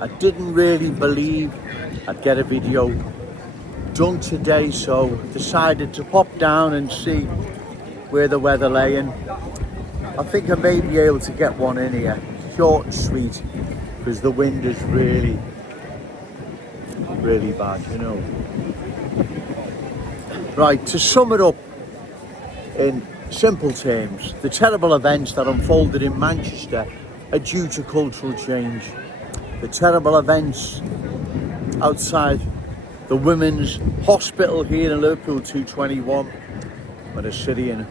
I didn't really believe I'd get a video done today, so decided to pop down and see where the weather lay, and I think I may be able to get one in here, short and sweet, because the wind is really bad, you know. Right, to sum it up in simple terms, the terrible events that unfolded in Manchester are due to cultural change. The terrible events outside the women's hospital here in Liverpool 221, when a Syrian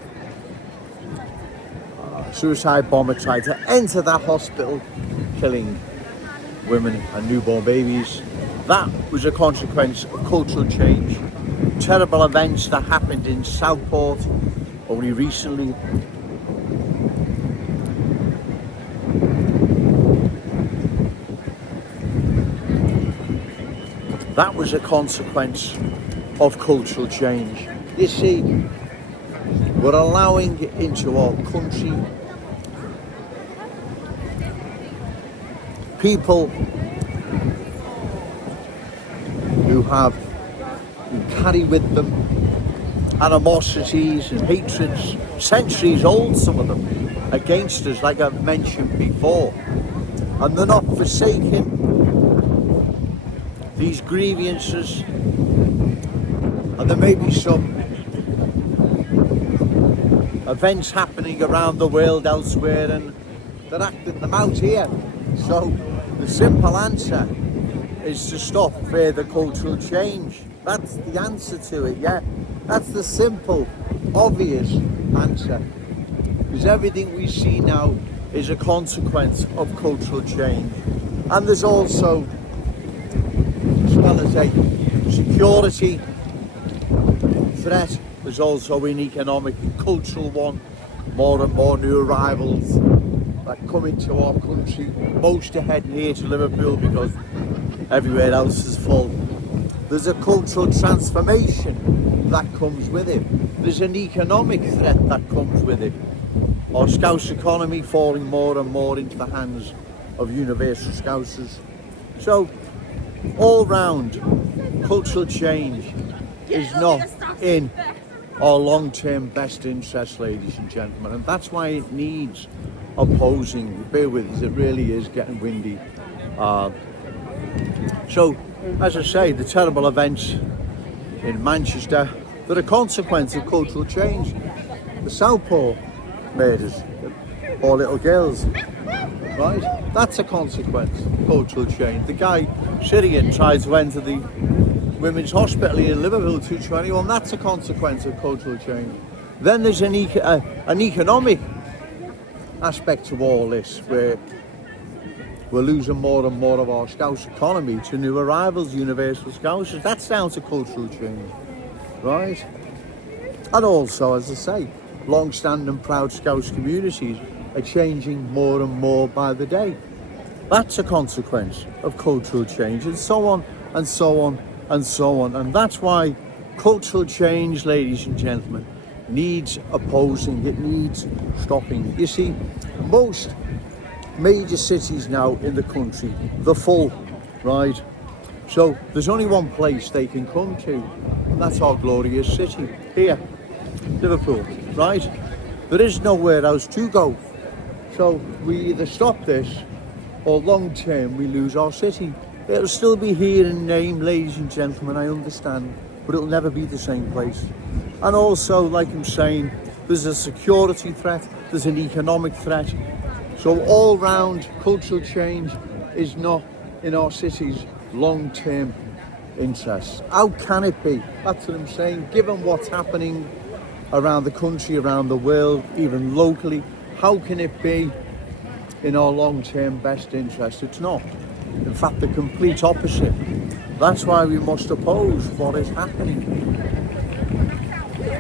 suicide bomber tried to enter that hospital, killing women and newborn babies. That was a consequence of cultural change. Terrible events that happened in Southport only recently. That was a consequence of cultural change. You see, we're allowing into our country people who carry with them animosities and hatreds, centuries old, some of them, against us, like I've mentioned before. And they're not forsaking these grievances. And there may be some events happening around the world elsewhere, and they're acting them out here. So the simple answer is to stop further cultural change. That's the answer to it, yeah? That's the simple, obvious answer. Because everything we see now is a consequence of cultural change. And there's also, as well as a security threat, there's also an economic and cultural one. More and more new arrivals that come into our country. Most are heading here to Liverpool because everywhere else is full. There's a cultural transformation that comes with it. There's an economic threat that comes with it. Our Scouse economy falling more and more into the hands of universal Scousers. So, all round, cultural change is not in our long-term best interest, ladies and gentlemen, and that's why it needs opposing. Bear with us, it really is getting windy. So, as I say, the terrible events in Manchester, they're a consequence of cultural change. The Southport murders, or little girls, right? That's a consequence of cultural change. The guy, Syrian, tried to enter the women's hospital here in Liverpool 221, that's a consequence of cultural change. Then there's an economic aspect to all this, where we're losing more and more of our Scouse economy to new arrivals, universal Scousers. That's down to cultural change, right? And also, as I say, long-standing proud Scouse communities are changing more and more by the day. That's a consequence of cultural change, and so on and so on and so on. And that's why cultural change, ladies and gentlemen, needs opposing, it needs stopping. You see, most major cities now in the country, they're full, right? So there's only one place they can come to, and that's our glorious city here, Liverpool, right? There is nowhere else to go. So we either stop this, or long term we lose our city. It'll still be here in name, ladies and gentlemen, I understand, but it'll never be the same place. And also, like I'm saying, there's a security threat, there's an economic threat. So all round cultural change is not in our city's long-term interests. How can it be? That's what I'm saying. Given what's happening around the country, around the world, even locally, how can it be in our long-term best interest? It's not. In fact, the complete opposite. That's why we must oppose what is happening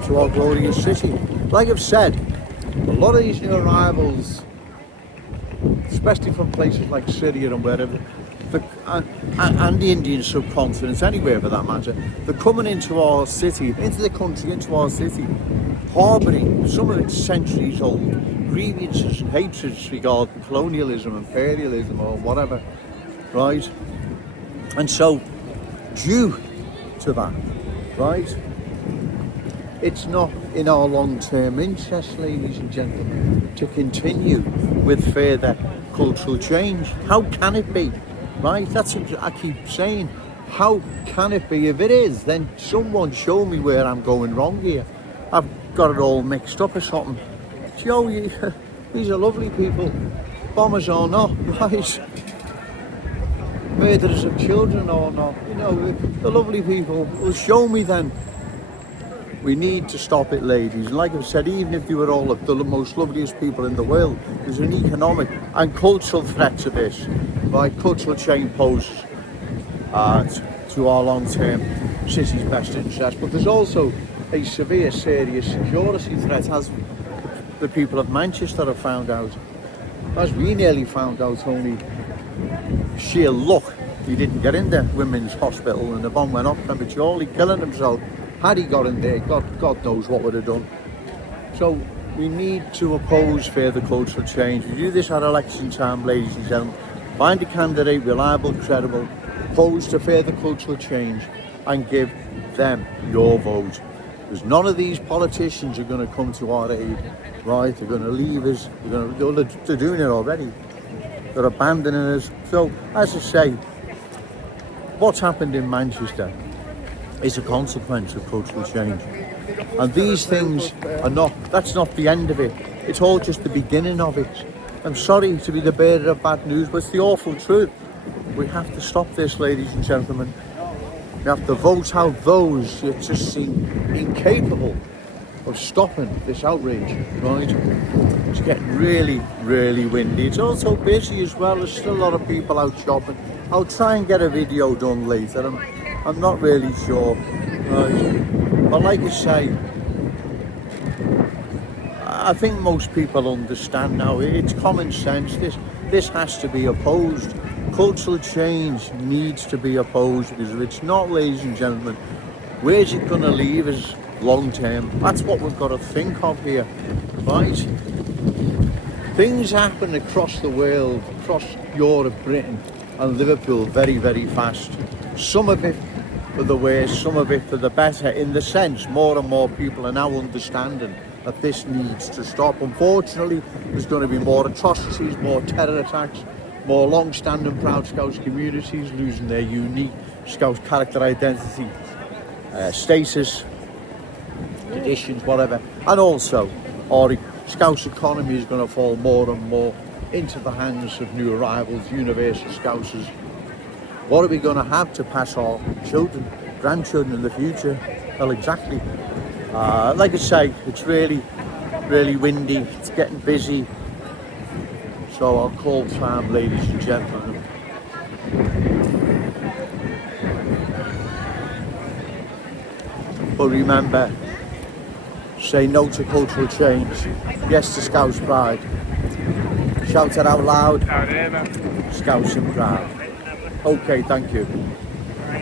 to our glorious city. Like I've said, a lot of these new arrivals, especially from places like Syria and wherever, and the Indian subcontinent, anywhere for that matter, they're coming into our city, into the country, into our city, harbouring some of its centuries old grievances and hatreds regarding colonialism, imperialism or whatever. right? And so, due to that, right, it's not in our long-term interest, ladies and gentlemen, to continue with further cultural change. How can it be, right? That's what I keep saying. How can it be? If it is, then someone show me where I'm going wrong here. I've got it all mixed up or something. Joe, these are lovely people, bombers or not, right? Murderers of children or not, you know, the lovely people. Well, show me then. We need to stop it, ladies. And like I've said, even if you were all the most loveliest people in the world, there's an economic and cultural threat to this, right? Cultural change poses to our long-term city's best interest. But there's also a severe, serious security threat, as the people of Manchester have found out. As we nearly found out, only sheer luck he didn't get in the women's hospital and the bomb went off prematurely, killing himself. Had he got in there, God knows what would have done. So we need to oppose further cultural change. We do this at election time, ladies and gentlemen. Find a candidate, reliable, credible, opposed to further cultural change, and give them your vote. Because none of these politicians are going to come to our aid, right? They're going to leave us. They're doing it already. They're abandoning us. So, as I say, what's happened in Manchester is a consequence of cultural change. And these things that's not the end of it. It's all just the beginning of it. I'm sorry to be the bearer of bad news, but it's the awful truth. We have to stop this, ladies and gentlemen. We have to vote out those who just seem incapable of stopping this outrage, right? It's getting really, really windy. It's also busy as well. There's still a lot of people out shopping. I'll try and get a video done later. I'm not really sure, right? But like I say, I think most people understand now. It's common sense. This has to be opposed. Cultural change needs to be opposed, because if it's not, ladies and gentlemen, where's it going to leave us long term? That's what we've got to think of here, right? Things happen across the world, across Europe, Britain and Liverpool very, very fast. Some of it for the worse, some of it for the better, in the sense more and more people are now understanding that this needs to stop. Unfortunately, there's going to be more atrocities, more terror attacks, more long-standing proud Scouse communities losing their unique Scouse character identity, status, traditions, whatever. And also, our Scouse economy is going to fall more and more into the hands of new arrivals, universal Scousers. What are we going to have to pass our children, grandchildren in the future? Well, exactly. Like I say, it's really, really windy. It's getting busy. So I'll call time, ladies and gentlemen. But remember, say no to cultural change, yes to Scouse pride. Shout it out loud, Scouse and proud. Okay, thank you.